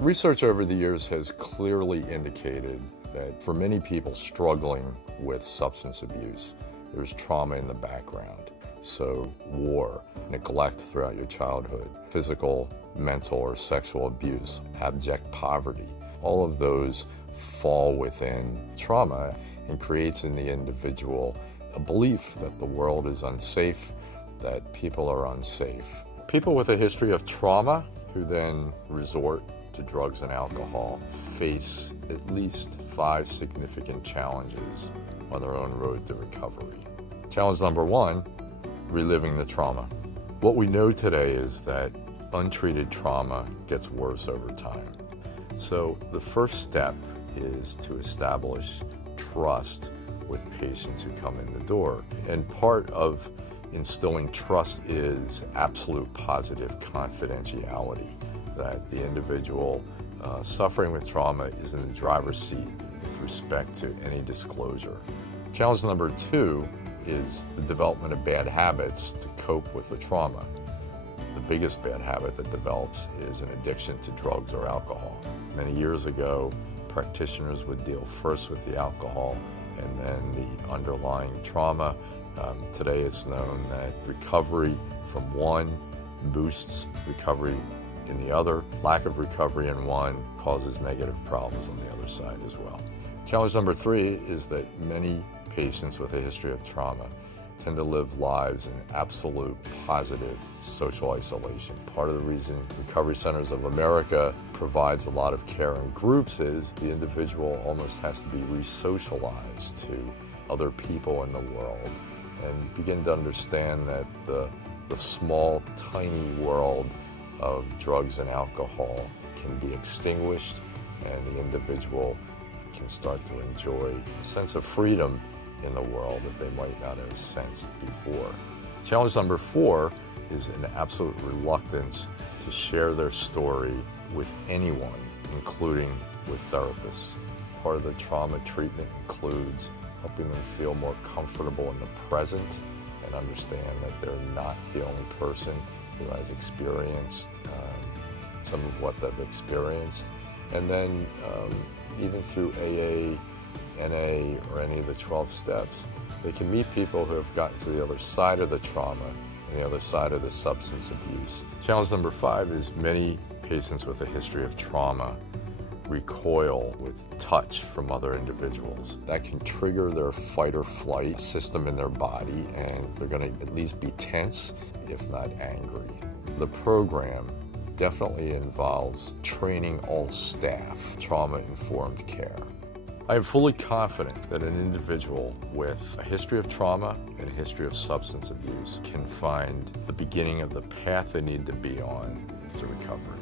Research over the years has clearly indicated that for many people struggling with substance abuse, there's trauma in the background. So war, neglect throughout your childhood, physical, mental, or sexual abuse, abject poverty, all of those fall within trauma and creates in the individual a belief that the world is unsafe, that people are unsafe. People with a history of trauma who then resort to drugs and alcohol face at least 5 significant challenges on their own road to recovery. Challenge number 1, reliving the trauma. What we know today is that untreated trauma gets worse over time. So the first step is to establish trust with patients who come in the door. And part of instilling trust is absolute positive confidentiality, that the individual suffering with trauma is in the driver's seat with respect to any disclosure. Challenge number 2 is the development of bad habits to cope with the trauma. The biggest bad habit that develops is an addiction to drugs or alcohol. Many years ago, practitioners would deal first with the alcohol and then the underlying trauma. Today it's known that recovery from one boosts recovery in the other. Lack of recovery in one causes negative problems on the other side as well. Challenge number 3 is that many patients with a history of trauma tend to live lives in absolute positive social isolation. Part of the reason Recovery Centers of America provides a lot of care in groups is the individual almost has to be re-socialized to other people in the world and begin to understand that the small, tiny world of drugs and alcohol can be extinguished and the individual can start to enjoy a sense of freedom in the world that they might not have sensed before. Challenge number 4 is an absolute reluctance to share their story with anyone, including with therapists. Part of the trauma treatment includes helping them feel more comfortable in the present and understand that they're not the only person who has experienced some of what they've experienced. And then even through AA, NA, or any of the 12 steps, they can meet people who have gotten to the other side of the trauma and the other side of the substance abuse. Challenge number 5 is many patients with a history of trauma recoil with touch from other individuals. That can trigger their fight or flight system in their body, and they're going to at least be tense, if not angry. The program definitely involves training all staff trauma-informed care. I am fully confident that an individual with a history of trauma and a history of substance abuse can find the beginning of the path they need to be on to recovery.